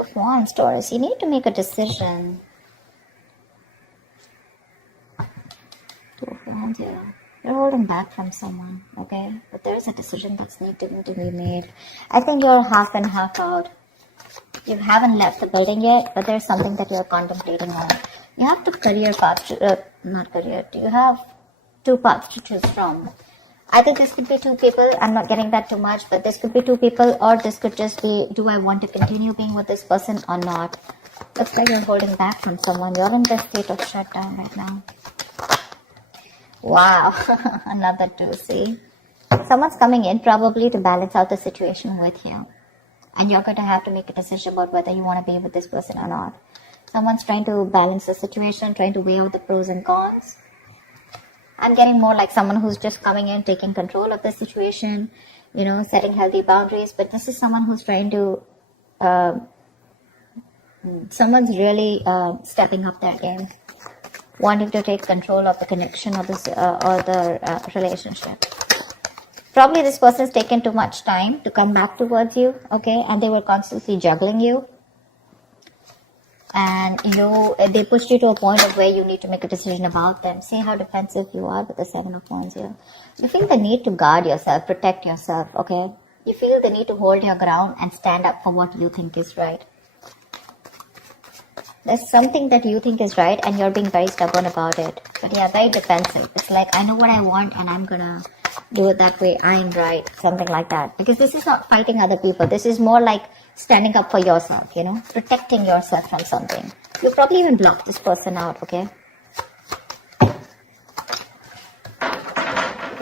of Wands, Taurus. You need to make a decision. Two of Wands here. You're holding back from someone, okay? But there's a decision that's needing to be made. I think you're half and half out. You haven't left the building yet, but there's something that you're contemplating on. You have the career path, not career. You have two paths to choose from. I think this could be two people. I'm not getting that too much, but this could be two people, or this could just be, do I want to continue being with this person or not? Looks like you're holding back from someone. You're in this state of shutdown right now. Wow, another two, see? Someone's coming in probably to balance out the situation with you. And you're going to have to make a decision about whether you want to be with this person or not. Someone's trying to balance the situation, trying to weigh out the pros and cons. I'm getting more like someone who's just coming in, taking control of the situation, you know, setting healthy boundaries. But this is someone who's trying to, someone's really stepping up their game, wanting to take control of the connection of this or the relationship. Probably this person's taken too much time to come back towards you, okay? And they were constantly juggling you. And they pushed you to a point of where you need to make a decision about them. See how defensive you are with the Seven of Wands here. You feel the need to guard yourself, protect yourself, okay? You feel the need to hold your ground and stand up for what you think is right. There's something that you think is right and you're being very stubborn about it. But yeah, very defensive. It's like, I know what I want and I'm gonna do it that way. I'm right. Something like that. Because this is not fighting other people. This is more like standing up for yourself, you know, protecting yourself from something. You probably even block this person out, okay?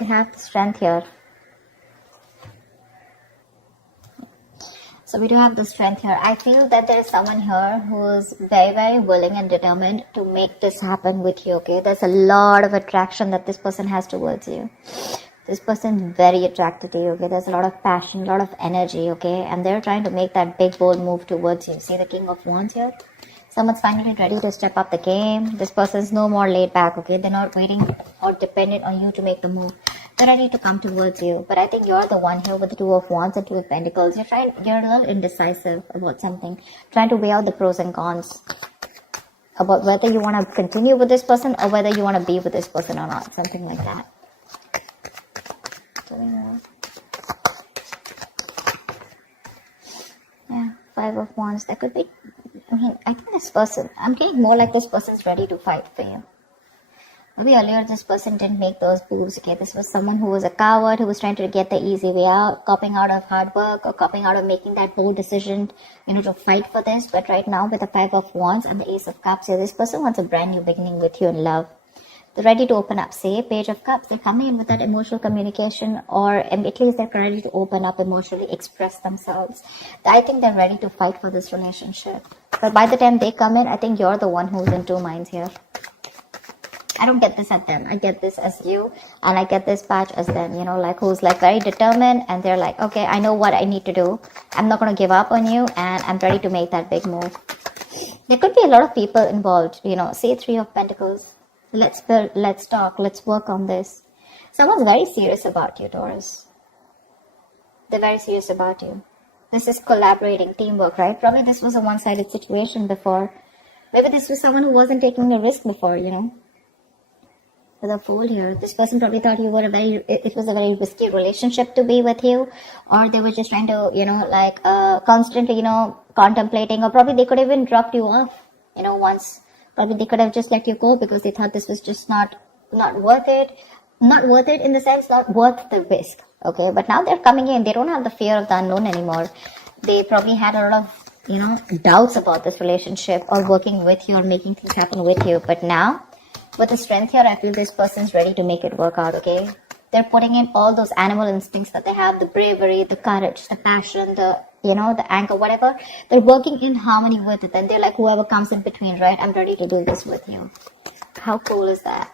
You have the strength here. So we do have the strength here. I feel that there is someone here who's very, very willing and determined to make this happen with you, okay? There's a lot of attraction that this person has towards you. This person's very attracted to you, okay? There's a lot of passion, a lot of energy, okay? And they're trying to make that big, bold move towards you. See the King of Wands here? Someone's finally ready to step up the game. This person's no more laid back, okay? They're not waiting or dependent on you to make the move. They're ready to come towards you. But I think you're the one here with the Two of Wands and Two of Pentacles. You're a little indecisive about something. Trying to weigh out the pros and cons. About whether you want to continue with this person or whether you want to be with this person or not. Something like that. Yeah, Five of Wands. That could be, I think this person, I'm getting more like this person's ready to fight for you. Maybe earlier this person didn't make those moves, okay? This was someone who was a coward, who was trying to get the easy way out, copping out of hard work or copping out of making that bold decision, you know, to fight for this. But right now with the Five of Wands and the Ace of Cups here, this person wants a brand new beginning with you in love. They're ready to open up. Say, Page of Cups, they're coming in with that emotional communication, or at least they're ready to open up emotionally, express themselves. I think they're ready to fight for this relationship. But by the time they come in, I think you're the one who's in two minds here. I don't get this at them. I get this as you, and I get this patch as them, you know, like who's like very determined, and they're like, okay, I know what I need to do. I'm not going to give up on you, and I'm ready to make that big move. There could be a lot of people involved, you know, say Three of Pentacles. Let's build, let's talk, let's work on this. Someone's very serious about you, Taurus. They're very serious about you. This is collaborating, teamwork, right? Probably this was a one-sided situation before. Maybe this was someone who wasn't taking a risk before, you know. With a Fool here, this person probably thought you were it was a very risky relationship to be with you, or they were just trying to, you know, like constantly, you know, contemplating, or probably they could have even dropped you off, you know, once. Probably they could have just let you go because they thought this was just not worth it. Not worth it in the sense, not worth the risk, okay? But now they're coming in, they don't have the fear of the unknown anymore. They probably had a lot of, you know, doubts about this relationship or working with you or making things happen with you. But now, with the strength here, I feel this person's ready to make it work out, okay? They're putting in all those animal instincts that they have, the bravery, the courage, the passion, the, you know, the anger, whatever. They're working in harmony with it. And they're like, whoever comes in between, right? I'm ready to do this with you. How cool is that?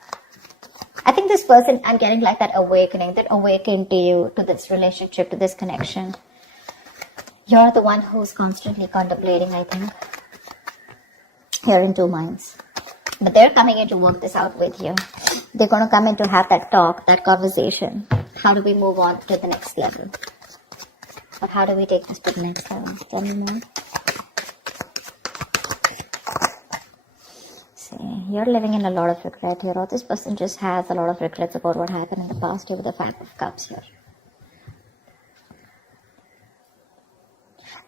I think this person, I'm getting like that awakening, that awakened to you, to this relationship, to this connection. You're the one who's constantly contemplating, I think. You're in two minds. But they're coming in to work this out with you. They're going to come in to have that talk, that conversation. How do we move on to the next level? Or how do we take this to the next level? Tell me more. you're living in a lot of regret here, or this person just has a lot of regrets about what happened in the past here with the Five of Cups here.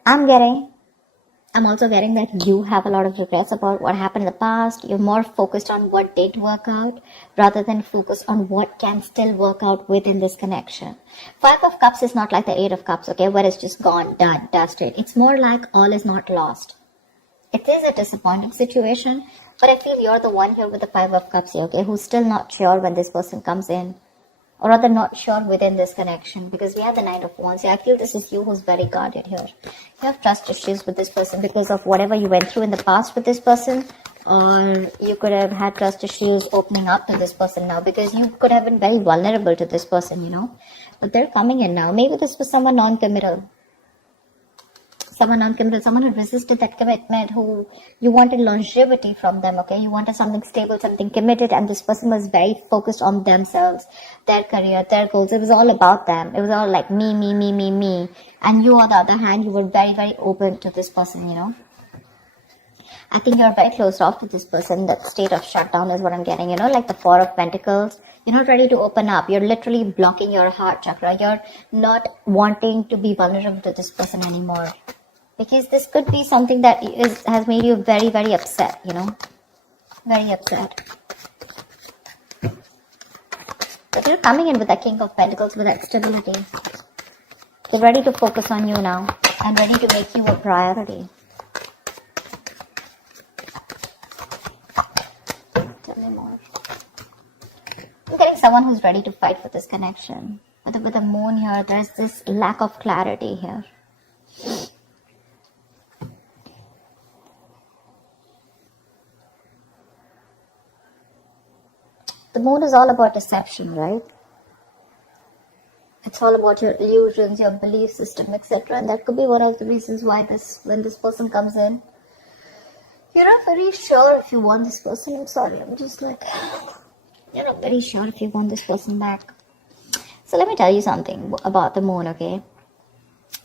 I'm also getting that you have a lot of regrets about what happened in the past. You're more focused on what didn't work out rather than focused on what can still work out within this connection. Five of Cups is not like the Eight of Cups, okay, where it's just gone, done, dusted. It's more like all is not lost. It is a disappointing situation, but I feel you're the one here with the Five of Cups here, okay, who's still not sure when this person comes in. Or rather not sure within this connection, because we have the Knight of Wands. Yeah, I feel this is you who's very guarded here. You have trust issues with this person because of whatever you went through in the past with this person, or you could have had trust issues opening up to this person now because you could have been very vulnerable to this person, you know. But they're coming in now. Maybe this was someone non-committal. Someone who resisted that commitment, who you wanted longevity from them, okay? You wanted something stable, something committed, and this person was very focused on themselves, their career, their goals. It was all about them. It was all like me. And you, on the other hand, you were very, very open to this person, you know? I think you're very closed off to this person. That state of shutdown is what I'm getting, you know, like the Four of Pentacles. You're not ready to open up. You're literally blocking your heart chakra. You're not wanting to be vulnerable to this person anymore. Because this could be something that has made you very, very upset, you know. Very upset. But you're coming in with the King of Pentacles with that stability. They're ready to focus on you now. And ready to make you a priority. Tell me more. I'm getting someone who's ready to fight for this connection. But with the moon here, there's this lack of clarity here. The moon is all about deception, right? It's all about your illusions, your belief system, etc. And that could be one of the reasons why when this person comes in, you're not very sure if you want this person. I'm sorry, I'm just like, you're not very sure if you want this person back. So let me tell you something about the moon, okay?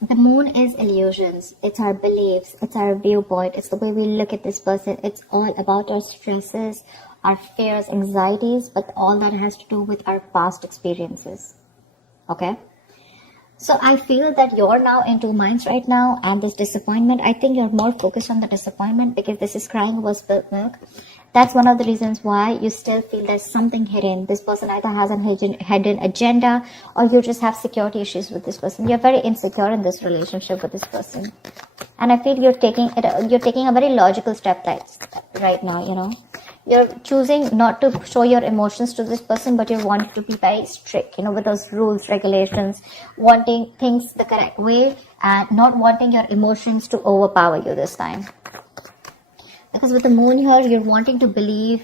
The moon is illusions. It's our beliefs. It's our viewpoint. It's the way we look at this person. It's all about our stresses, our fears, anxieties, but all that has to do with our past experiences. Okay? So I feel that you're now in two minds right now, and this disappointment, I think you're more focused on the disappointment because this is crying over spilled milk. That's one of the reasons why you still feel there's something hidden. This person either has an hidden agenda, or you just have security issues with this person. You're very insecure in this relationship with this person. And I feel you're taking a very logical step right now, you know. You're choosing not to show your emotions to this person, but you want to be very strict, you know, with those rules, regulations, wanting things the correct way, and not wanting your emotions to overpower you this time. Because with the moon here, you're wanting to believe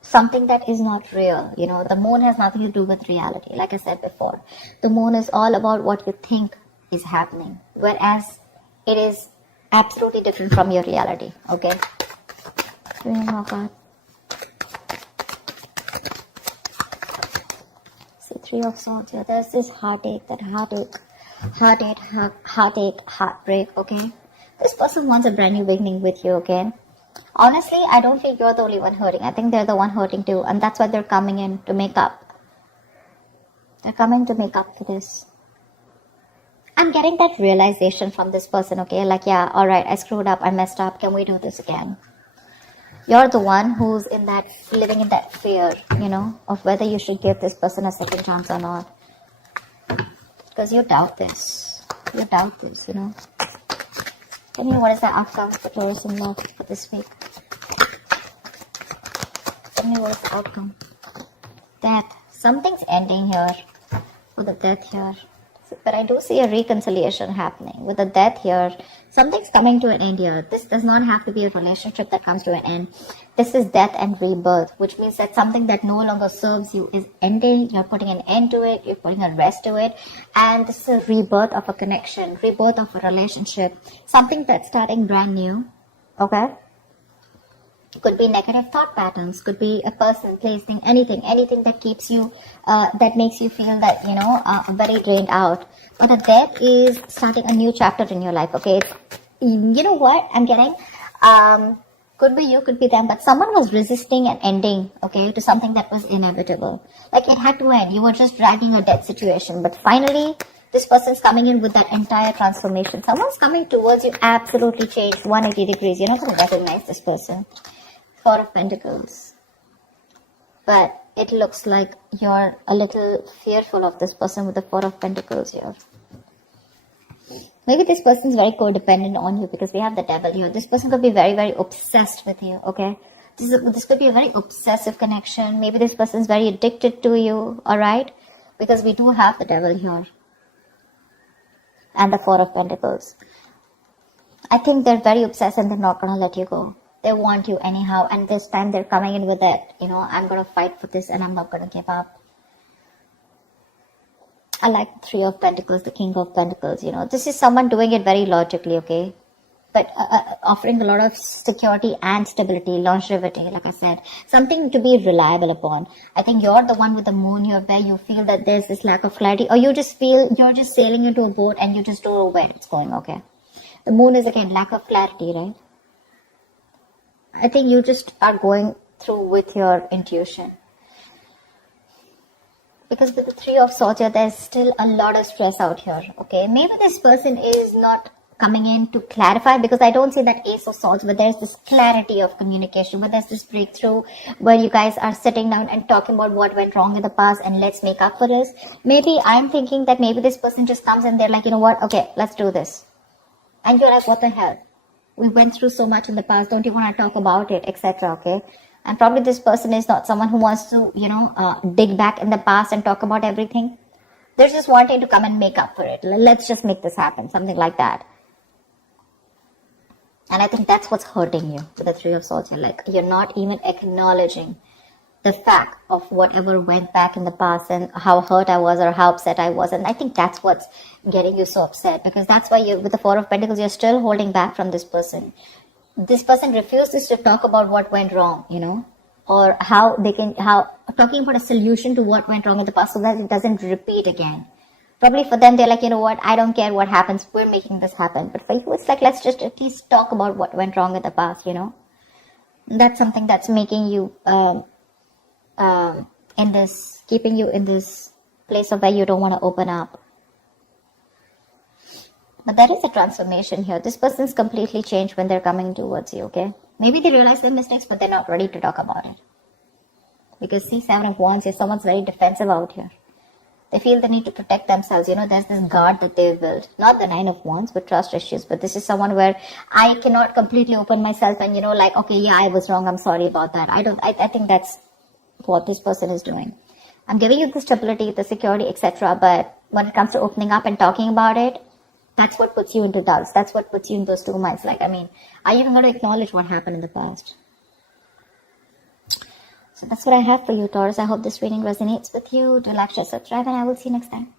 something that is not real. You know, the moon has nothing to do with reality. Like I said before, the moon is all about what you think is happening, whereas it is absolutely different from your reality. Okay. Oh God. See, Three of Swords here. There's this heartache, heartbreak. Okay. This person wants a brand new beginning with you, okay? Honestly, I don't think you're the only one hurting. I think they're the one hurting too. And that's why they're coming in to make up. They're coming to make up for this. I'm getting that realization from this person, okay? Like, yeah, alright, I screwed up, I messed up. Can we do this again? You're the one who's living in that fear, you know, of whether you should give this person a second chance or not. Because you doubt this. You doubt this, you know. Tell me, what is the outcome for Taurus in love for this week? Tell me, what is the outcome? Death. Something's ending here. With the death here. But I do see a reconciliation happening. With the death here, something's coming to an end here. This does not have to be a relationship that comes to an end. This is death and rebirth, which means that something that no longer serves you is ending. You're putting an end to it. You're putting a rest to it. And this is a rebirth of a connection, rebirth of a relationship. Something that's starting brand new. Okay? Could be negative thought patterns, could be a person, place, thing, anything that keeps you, that makes you feel that, you know, very drained out. But the death is starting a new chapter in your life, okay? You know what I'm getting? Could be you, could be them, but someone was resisting an ending, okay, to something that was inevitable. Like it had to end. You were just dragging a dead situation, but finally, this person's coming in with that entire transformation. Someone's coming towards you, absolutely changed, 180 degrees. You're not going to recognize this person. Four of Pentacles. But it looks like you're a little fearful of this person with the Four of Pentacles here. Maybe this person's very codependent on you because we have the Devil here. This person could be very, very obsessed with you, okay? This could be a very obsessive connection. Maybe this person's very addicted to you, alright? Because we do have the Devil here. And the Four of Pentacles. I think they're very obsessed and they're not going to let you go. They want you anyhow. And this time they're coming in with that, I'm going to fight for this and I'm not going to give up. I like the Three of Pentacles, the King of Pentacles, This is someone doing it very logically, okay? But offering a lot of security and stability, longevity, like I said. Something to be reliable upon. I think you're the one with the moon here where you feel that there's this lack of clarity. Or you just feel you're just sailing into a boat and you just don't know where it's going, okay? The moon is again lack of clarity, right? I think you just are going through with your intuition. Because with the Three of Swords here, there's still a lot of stress out here, okay? Maybe this person is not coming in to clarify because I don't see that Ace of Swords, but there's this clarity of communication, but there's this breakthrough where you guys are sitting down and talking about what went wrong in the past and let's make up for this. Maybe I'm thinking that maybe this person just comes and they're like, you know what? Okay, let's do this. And you're like, what the hell? We went through so much in the past. Don't you want to talk about it, etc., okay? And probably this person is not someone who wants to, dig back in the past and talk about everything. They're just wanting to come and make up for it. Let's just make this happen. Something like that. And I think that's what's hurting you with the Three of Swords. You're not even acknowledging the fact of whatever went back in the past and how hurt I was or how upset I was. And I think that's what's getting you so upset. Because that's why with the Four of Pentacles, you're still holding back from this person. This person refuses to talk about what went wrong, or talking about a solution to what went wrong in the past so that it doesn't repeat again. Probably for them, they're like, you know what, I don't care what happens, we're making this happen. But for you, it's like, let's just at least talk about what went wrong in the past, That's something that's making you, keeping you in this place of where you don't want to open up. But there is a transformation here. This person's completely changed when they're coming towards you, okay? Maybe they realize their mistakes, but they're not ready to talk about it. Because see, Seven of Wands here, someone's very defensive out here. They feel the need to protect themselves. There's this guard that they've built. Not the Nine of Wands, but trust issues. But this is someone where I cannot completely open myself and, okay, yeah, I was wrong. I'm sorry about that. I think that's what this person is doing. I'm giving you the stability, the security, etc. But when it comes to opening up and talking about it, that's what puts you into doubts. That's what puts you in those 2 minds. Are you even going to acknowledge what happened in the past? So that's what I have for you, Taurus. I hope this reading resonates with you. Do like, share, subscribe, and I will see you next time.